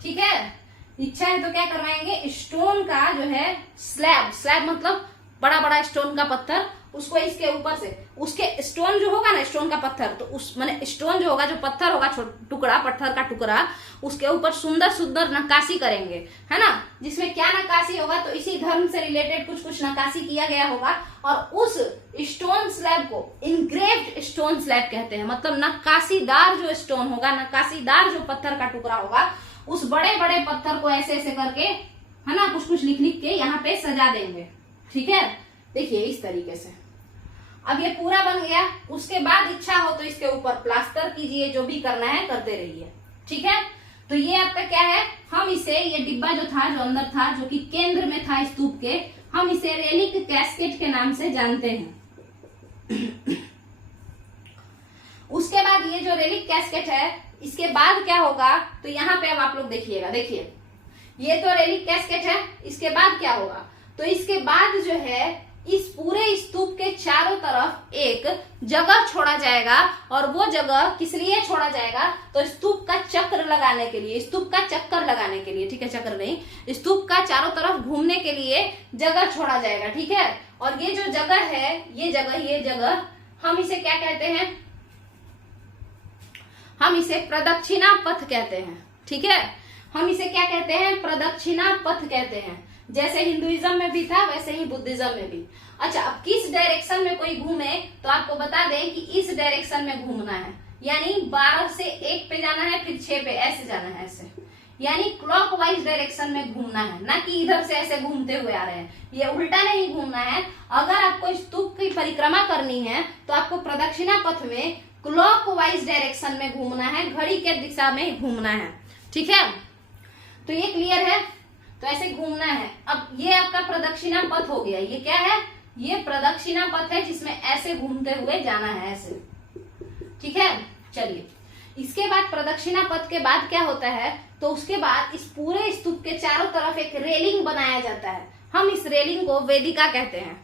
ठीक है, इच्छा है तो क्या करवाएंगे, स्टोन का जो है स्लैब, स्लैब मतलब बड़ा बड़ा स्टोन का पत्थर, उसको इसके ऊपर से, उसके स्टोन जो होगा ना, स्टोन का पत्थर, तो उस माने स्टोन जो होगा, जो पत्थर होगा, टुकड़ा, पत्थर का टुकड़ा, उसके ऊपर सुंदर सुंदर नक्काशी करेंगे, है ना। जिसमें क्या नक्काशी होगा, तो इसी धर्म से रिलेटेड कुछ कुछ नक्काशी किया गया होगा, और उस स्टोन स्लैब को इनग्रेव्ड स्टोन स्लैब कहते हैं, मतलब नक्काशीदार जो स्टोन होगा, नक्काशीदार जो पत्थर का टुकड़ा होगा, उस बड़े बड़े पत्थर को ऐसे ऐसे करके, है ना, कुछ कुछ लिख लिख के यहाँ पे सजा देंगे। ठीक है, देखिए इस तरीके से। अब ये पूरा बन गया, उसके बाद इच्छा हो तो इसके ऊपर प्लास्टर कीजिए, जो भी करना है करते रहिए। ठीक है, तो ये आपका क्या है, हम इसे, ये डिब्बा जो था, जो अंदर था, जो कि केंद्र में था स्तूप के, हम इसे रेलिक कैस्केट के नाम से जानते हैं। उसके बाद ये जो रेलिक कैस्केट है, इसके बाद क्या होगा, तो यहाँ पे अब आप लोग देखिएगा, देखिए ये तो रेलिक कैस्केट है, इसके बाद क्या होगा, तो इसके बाद जो है इस पूरे स्तूप के चारों तरफ एक जगह छोड़ा जाएगा, और वो जगह किस लिए छोड़ा जाएगा, तो स्तूप का चक्र लगाने के लिए, स्तूप का चक्कर लगाने के लिए। ठीक है, चक्र नहीं, स्तूप का चारों तरफ घूमने के लिए जगह छोड़ा जाएगा। ठीक है, और ये जो जगह है, ये जगह हम इसे क्या कहते हैं, हम इसे प्रदक्षिणा पथ कहते हैं। ठीक है, हम इसे क्या कहते हैं, प्रदक्षिणा पथ कहते हैं। जैसे हिंदुइज्म में भी था वैसे ही बुद्धिज्म में भी। अच्छा, अब किस डायरेक्शन में कोई घूमे, तो आपको बता दें कि इस डायरेक्शन में घूमना है, यानी 12 से 1 पे जाना है, फिर 6 पे ऐसे जाना है, ऐसे, यानी क्लॉकवाइज डायरेक्शन में घूमना है, ना कि इधर से ऐसे घूमते हुए आ रहे हैं, ये उल्टा नहीं घूमना है। अगर आपको स्तूप की परिक्रमा करनी है तो आपको प्रदक्षिणा पथ में क्लॉकवाइज डायरेक्शन में घूमना है, घड़ी के दिशा में घूमना है, ठीक है। तो ये क्लियर है, तो ऐसे घूमना है। अब ये आपका प्रदक्षिणा पथ हो गया, ये क्या है, ये प्रदक्षिणा पथ है जिसमें ऐसे घूमते हुए जाना है, ऐसे, ठीक है। चलिए, इसके बाद प्रदक्षिणा पथ के बाद क्या होता है, तो उसके बाद इस पूरे स्तूप के चारों तरफ एक रेलिंग बनाया जाता है। हम इस रेलिंग को वेदिका कहते हैं।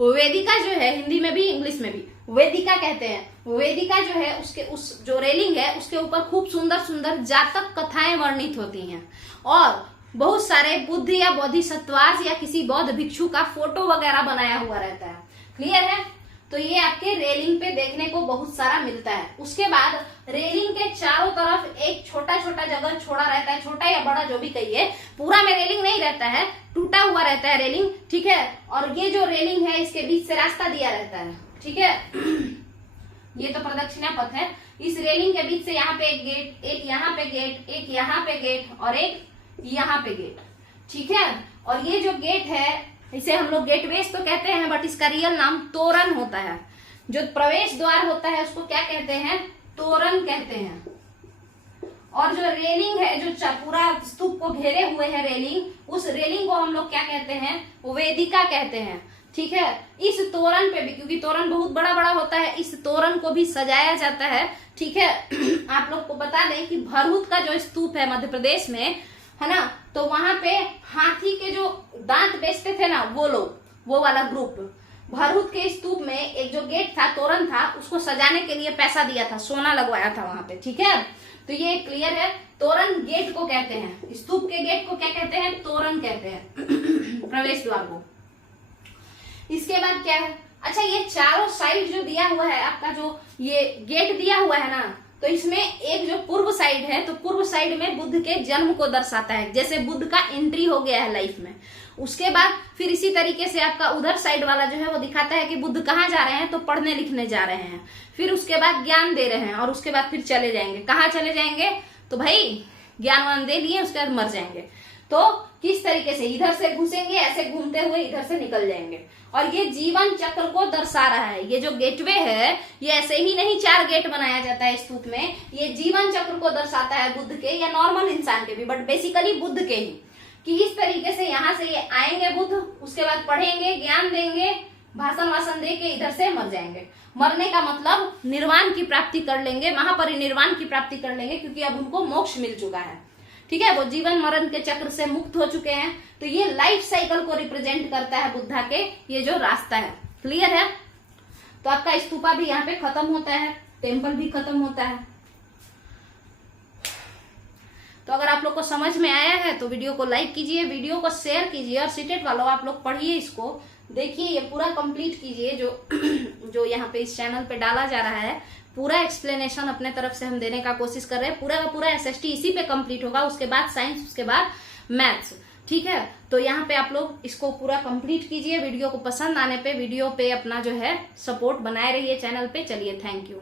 वेदिका जो है हिंदी में भी इंग्लिश में भी वेदिका कहते हैं। वेदिका जो है उसके उस जो रेलिंग है उसके ऊपर खूब सुंदर सुंदर जातक कथाएं वर्णित होती हैं और बहुत सारे बुद्ध या बोधिसत्वास या किसी बौद्ध भिक्षु का फोटो वगैरह बनाया हुआ रहता है। क्लियर है, तो ये आपके रेलिंग पे देखने को बहुत सारा मिलता है। उसके बाद रेलिंग के चारों तरफ एक छोटा छोटा जगह छोड़ा रहता है, छोटा या बड़ा जो भी कहिए, पूरा में रेलिंग नहीं रहता है, टूटा हुआ रहता है रेलिंग, ठीक है। और ये जो रेलिंग है इसके बीच से रास्ता दिया रहता है, ठीक है। ये तो प्रदक्षिणा पथ है। इस रेलिंग के बीच से यहाँ पे एक गेट, एक यहाँ पे गेट, एक यहाँ पे गेट और एक यहाँ पे गेट, ठीक है। और ये जो गेट है इसे हम लोग गेटवेज तो कहते हैं, बट इसका रियल नाम तोरण होता है। जो प्रवेश द्वार होता है उसको क्या कहते हैं, तोरण कहते हैं। और जो रेलिंग है, जो पूरा स्तूप को घेरे हुए है रेलिंग, उस रेलिंग को हम लोग क्या कहते हैं, वेदिका कहते हैं, ठीक है। इस तोरण पे भी, क्योंकि तोरण बहुत बड़ा बड़ा होता है, इस तोरण को भी सजाया जाता है, ठीक है। आप लोग को बता दें कि भरहुत का जो स्तूप है मध्य प्रदेश में, है ना, तो वहां पे हाथी के जो दांत बेचते थे ना वो लोग, वो वाला ग्रुप भरहुत के स्तूप में एक जो गेट था, तोरण था, उसको सजाने के लिए पैसा दिया था, सोना लगवाया था वहां पे, ठीक है। तो ये क्लियर है, तोरण गेट को कहते हैं, स्तूप के गेट को क्या कहते हैं, तोरण कहते हैं, प्रवेश द्वार को। इसके बाद क्या है, अच्छा ये चारों साइड जो दिया हुआ है आपका, जो ये गेट दिया हुआ है ना, तो इसमें एक जो पूर्व साइड है, तो पूर्व साइड में बुद्ध के जन्म को दर्शाता है, जैसे बुद्ध का एंट्री हो गया है लाइफ में। उसके बाद फिर इसी तरीके से आपका उधर साइड वाला जो है वो दिखाता है कि बुद्ध कहाँ जा रहे हैं, तो पढ़ने लिखने जा रहे हैं, फिर उसके बाद ज्ञान दे रहे हैं और उसके बाद फिर चले जाएंगे। कहाँ चले जाएंगे, तो भाई ज्ञान वान दे लिए उसके बाद मर जाएंगे। तो किस तरीके से इधर से घुसेंगे, ऐसे घूमते हुए इधर से निकल जाएंगे। और ये जीवन चक्र को दर्शा रहा है। ये जो गेटवे है ये ऐसे ही नहीं 4 गेट बनाया जाता है स्तूप में, ये जीवन चक्र को दर्शाता है बुद्ध के या नॉर्मल इंसान के भी, बट बेसिकली बुद्ध के ही, कि इस तरीके से यहाँ से ये आएंगे बुद्ध, उसके बाद पढ़ेंगे, ज्ञान देंगे, भाषण वाषण दे के इधर से मर जाएंगे। मरने का मतलब निर्वाण की प्राप्ति कर लेंगे, महापरिनिर्वाण की प्राप्ति कर लेंगे, क्योंकि अब उनको मोक्ष मिल चुका है, ठीक है। वो जीवन मरण के चक्र से मुक्त हो चुके हैं। तो ये लाइफ साइकिल को रिप्रेजेंट करता है बुद्धा के ये जो रास्ता है। क्लियर है, तो आपका स्तूपा भी यहाँ पे खत्म होता है, टेम्पल भी खत्म होता है। तो अगर आप लोग को समझ में आया है तो वीडियो को लाइक कीजिए, वीडियो को शेयर कीजिए, और सीटेट वालों आप लोग पढ़िए, इसको देखिए, ये पूरा कंप्लीट कीजिए। जो यहाँ पे इस चैनल पे डाला जा रहा है, पूरा एक्सप्लेनेशन अपने तरफ से हम देने का कोशिश कर रहे हैं। पूरा का पूरा एसएसटी इसी पे कंप्लीट होगा, उसके बाद साइंस, उसके बाद मैथ्स, ठीक है। तो यहाँ पे आप लोग इसको पूरा कंप्लीट कीजिए। वीडियो को पसंद आने पे वीडियो पे अपना जो है सपोर्ट बनाए रहिए चैनल पे। चलिए, थैंक यू।